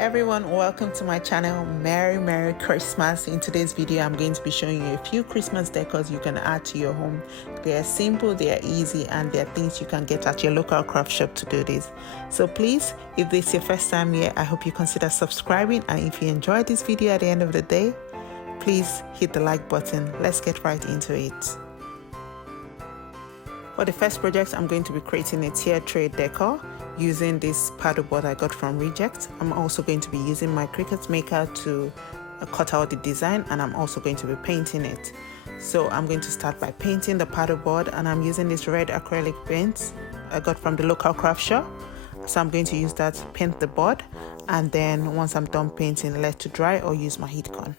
everyone, welcome to my channel. Merry Christmas. In today's video I'm going to be showing you a few Christmas decors you can add to your home. They are simple, they are easy, and they are things you can get at your local craft shop to do this. So please, if this is your first time here, I hope you consider subscribing, and if you enjoyed this video at the end of the day, please hit the like button. Let's get right into it. For the first project, I'm going to be creating a tier tray decor using this paddleboard I got from Reject. I'm also going to be using my Cricut maker to cut out the design, and I'm also going to be painting it. So I'm going to start by painting the paddleboard, and I'm using this red acrylic paint I got from the local craft shop. So I'm going to use that to paint the board, and then once I'm done painting, let to dry or use my heat gun.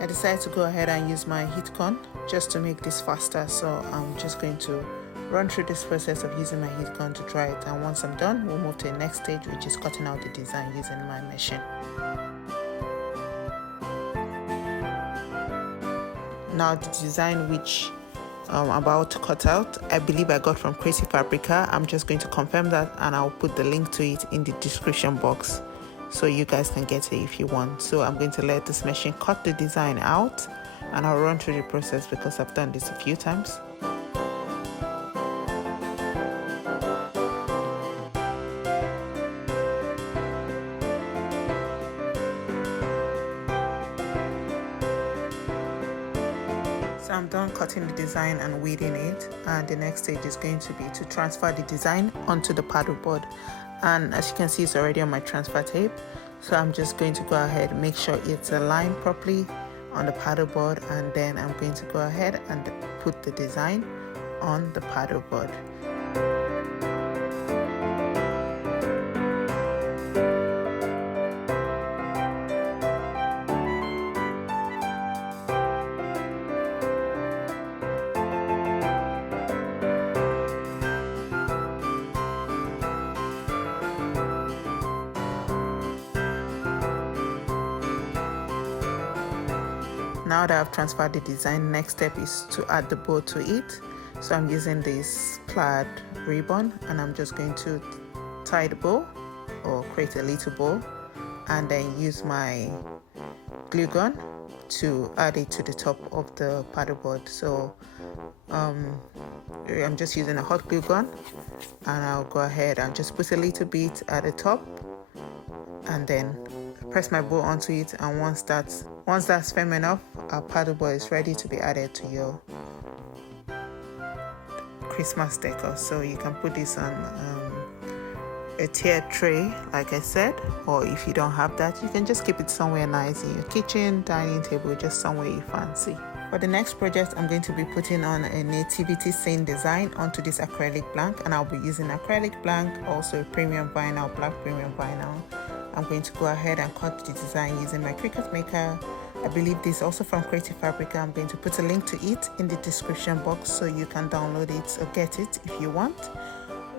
I decided to go ahead and use my heat gun just to make this faster, so I'm just going to run through this process of using my heat gun to dry it, and once I'm done, we'll move to the next stage, which is cutting out the design using my machine. Now the design which I'm about to cut out, I believe I got from Crazy Fabrica. I'm just going to confirm that, and I'll put the link to it in the description box so you guys can get it if you want. So I'm going to let this machine cut the design out, and I'll run through the process because I've done this a few times. So I'm done cutting the design and weeding it, and the next stage is going to be to transfer the design onto the paddleboard. And as you can see, it's already on my transfer tape, so I'm just going to go ahead and make sure it's aligned properly on the paddleboard, and then I'm going to go ahead and put the design on the paddleboard. Now that I've transferred the design, next step is to add the bow to it. So I'm using this plaid ribbon, and I'm just going to tie the bow or create a little bow, and then use my glue gun to add it to the top of the paddleboard. So I'm just using a hot glue gun, and I'll go ahead and just put a little bit at the top, and then press my bow onto it, and once that's firm enough, our paddleboard is ready to be added to your Christmas decor. So you can put this on a tier tray, like I said, or if you don't have that, you can just keep it somewhere nice in your kitchen, dining table, just somewhere you fancy. For the next project, I'm going to be putting on a nativity scene design onto this acrylic blank, and I'll be using acrylic blank, also a premium vinyl, black premium vinyl. I'm going to go ahead and cut the design using my Cricut maker. I believe this is also from Creative Fabrica. I'm going to put a link to it in the description box so you can download it or get it if you want.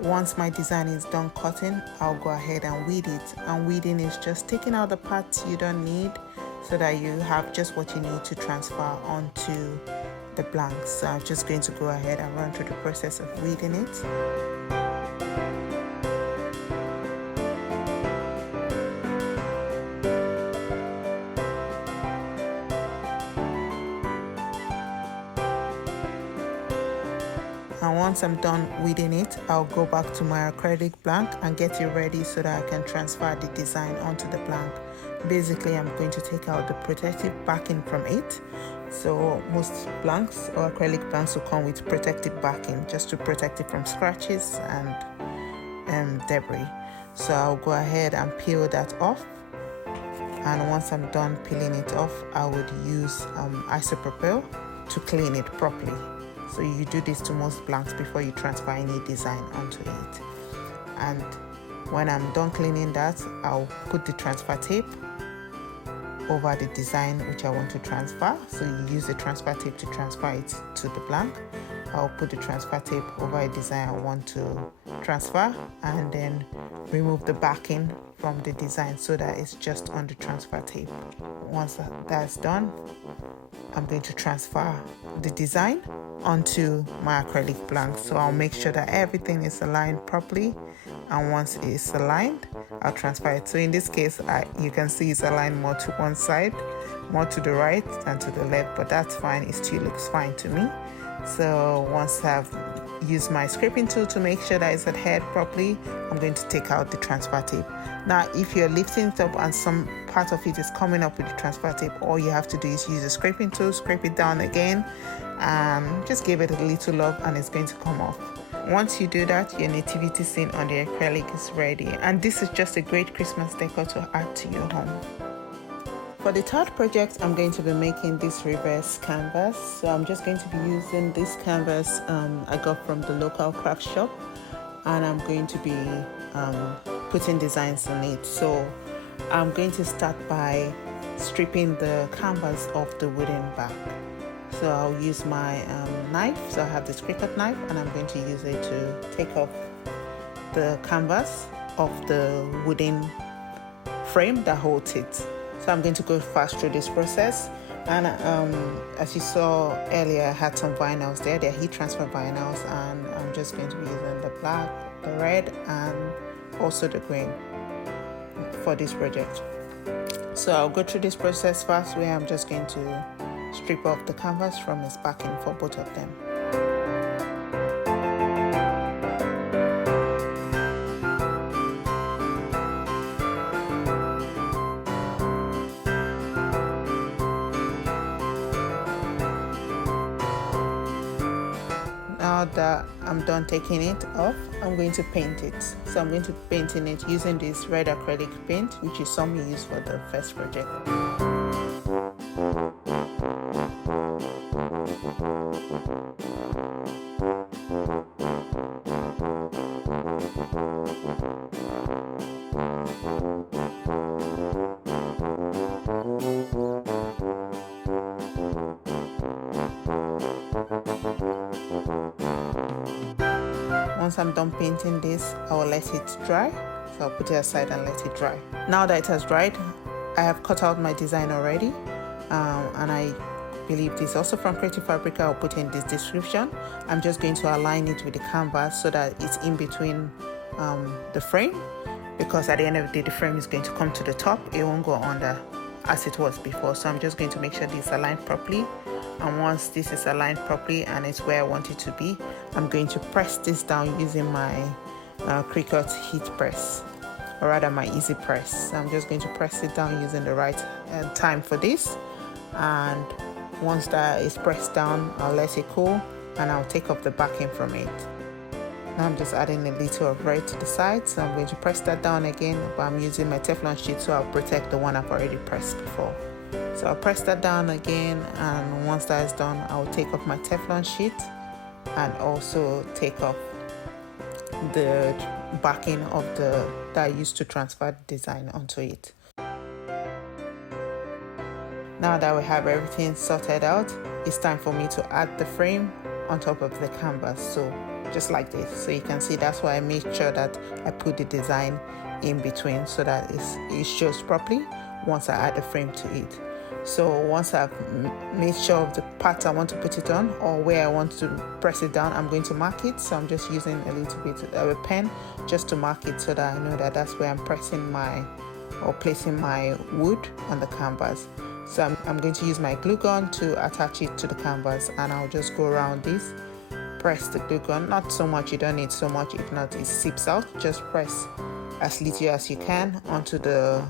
Once my design is done cutting, I'll go ahead and weed it. And weeding is just taking out the parts you don't need so that you have just what you need to transfer onto the blanks. So I'm just going to go ahead and run through the process of weeding it. And once I'm done weeding it, I'll go back to my acrylic blank and get it ready so that I can transfer the design onto the blank. Basically, I'm going to take out the protective backing from it. So most blanks or acrylic blanks will come with protective backing just to protect it from scratches and debris. So I'll go ahead and peel that off. And once I'm done peeling it off, I would use isopropyl to clean it properly. So you do this to most blanks before you transfer any design onto it. And when I'm done cleaning that, I'll put the transfer tape over the design which I want to transfer. So you use the transfer tape to transfer it to the blank. I'll put the transfer tape over a design I want to transfer, and then remove the backing from the design so that it's just on the transfer tape. Once that's done, I'm going to transfer the design onto my acrylic blank. So I'll make sure that everything is aligned properly, and once it's aligned, I'll transfer it. So in this case, you can see it's aligned more to one side, more to the right than to the left, but that's fine. It still looks fine to me. So once I've used my scraping tool to make sure that it's adhered properly, I'm going to take out the transfer tape. Now, if you're lifting it up and some part of it is coming up with the transfer tape, all you have to do is use a scraping tool, scrape it down again, and just give it a little love, and it's going to come off. Once you do that, your nativity scene on the acrylic is ready, and this is just a great Christmas decor to add to your home. For the third project, I'm going to be making this reverse canvas. So I'm just going to be using this canvas I got from the local craft shop, and I'm going to be putting designs on it. So I'm going to start by stripping the canvas off the wooden back. So I'll use my knife. So I have this cricut knife, and I'm going to use it to take off the canvas off the wooden frame that holds it. So I'm going to go fast through this process, and as you saw earlier, I had some vinyls there. They're heat transfer vinyls, and I'm just going to be using the black, the red, and also the green for this project. So I'll go through this process fast, where I'm just going to strip off the canvas from its backing for both of them. Now that I'm done taking it off, I'm going to paint it. So I'm going to be painting it using this red acrylic paint, which is some we used for the first project. Once I'm done painting this, I will let it dry. So I'll put it aside and let it dry. Now that it has dried, I have cut out my design already, and I believe this also from Creative Fabrica. I'll put in this description. I'm just going to align it with the canvas so that it's in between the frame, because at the end of the day, the frame is going to come to the top. It won't go under as it was before. So I'm just going to make sure this is aligned properly. And once this is aligned properly and it's where I want it to be, I'm going to press this down using my Cricut heat press, or rather my easy press. So I'm just going to press it down using the right time for this. And once that is pressed down, I'll let it cool, and I'll take off the backing from it. Now I'm just adding a little of red to the side, so I'm going to press that down again, but I'm using my Teflon sheet, so I'll protect the one I've already pressed before. So I'll press that down again, and once that is done, I'll take off my Teflon sheet and also take off the backing of that I used to transfer the design onto it. Now that we have everything sorted out, it's time for me to add the frame on top of the canvas. So just like this. So you can see that's why I made sure that I put the design in between so that it shows properly once I add the frame to it. So once I've made sure of the part I want to put it on, or where I want to press it down, I'm going to mark it. So I'm just using a little bit of a pen just to mark it so that I know that that's where I'm pressing placing my wood on the canvas. So I'm going to use my glue gun to attach it to the canvas, and I'll just go around this, press the glue gun, not so much, you don't need so much, if not it seeps out. Just press as little as you can onto the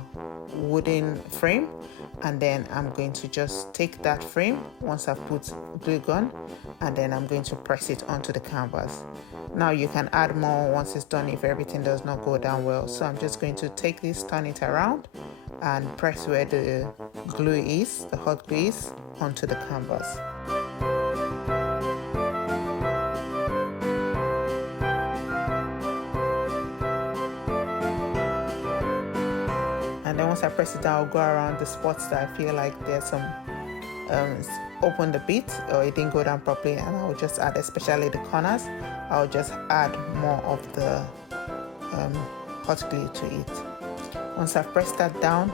wooden frame, and then I'm going to just take that frame once I've put glue gun, and then I'm going to press it onto the canvas. Now you can add more once it's done if everything does not go down well. So I'm just going to take this, turn it around, and press where the glue is, the hot glue is, onto the canvas. And then once I press it down, I'll go around the spots that I feel like there's some opened a bit or it didn't go down properly, and I'll just add, especially the corners, I'll just add more of the hot glue to it. Once I've pressed that down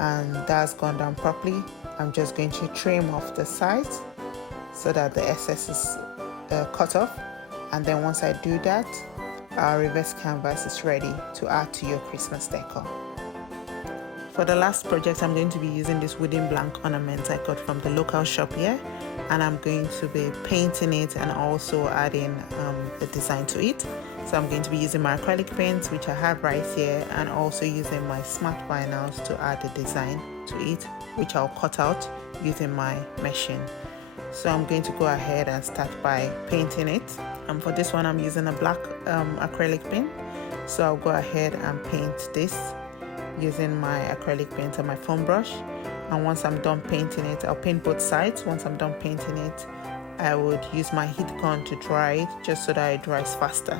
and that's gone down properly, I'm just going to trim off the sides so that the excess is cut off. And then once I do that, our reverse canvas is ready to add to your Christmas decor. For the last project, I'm going to be using this wooden blank ornament I got from the local shop here, and I'm going to be painting it and also adding the design to it. So I'm going to be using my acrylic paints, which I have right here, and also using my smart vinyls to add the design to it, which I'll cut out using my machine. So I'm going to go ahead and start by painting it. And for this one, I'm using a black acrylic paint. So I'll go ahead and paint this using my acrylic paint and my foam brush. And once I'm done painting it, I'll paint both sides. Once I'm done painting it, I would use my heat gun to dry it, just so that it dries faster.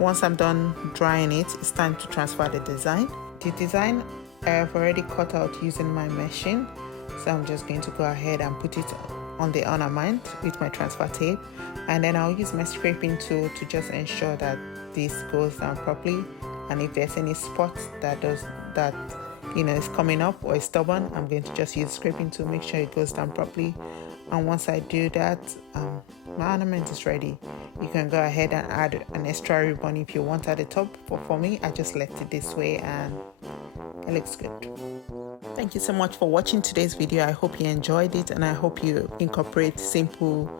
Once I'm done drying it, it's time to transfer the design. The design I have already cut out using my machine, so I'm just going to go ahead and put it on the ornament with my transfer tape, and then I'll use my scraping tool to just ensure that this goes down properly. And if there's any spots that is coming up or is stubborn, I'm going to just use the scraping tool, make sure it goes down properly. And once I do that, my ornament is ready. You can go ahead and add an extra ribbon if you want at the top, but for me, I just left it this way and it looks good. Thank you so much for watching today's video. I hope you enjoyed it, and I hope you incorporate simple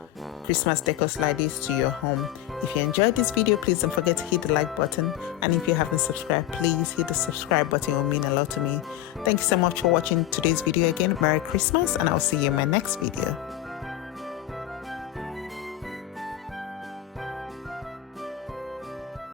Christmas decors like this to your home. If you enjoyed this video, please don't forget to hit the like button, and if you haven't subscribed, please hit the subscribe button. It will mean a lot to me. Thank you so much for watching today's video again. Merry Christmas, and I'll see you in my next video.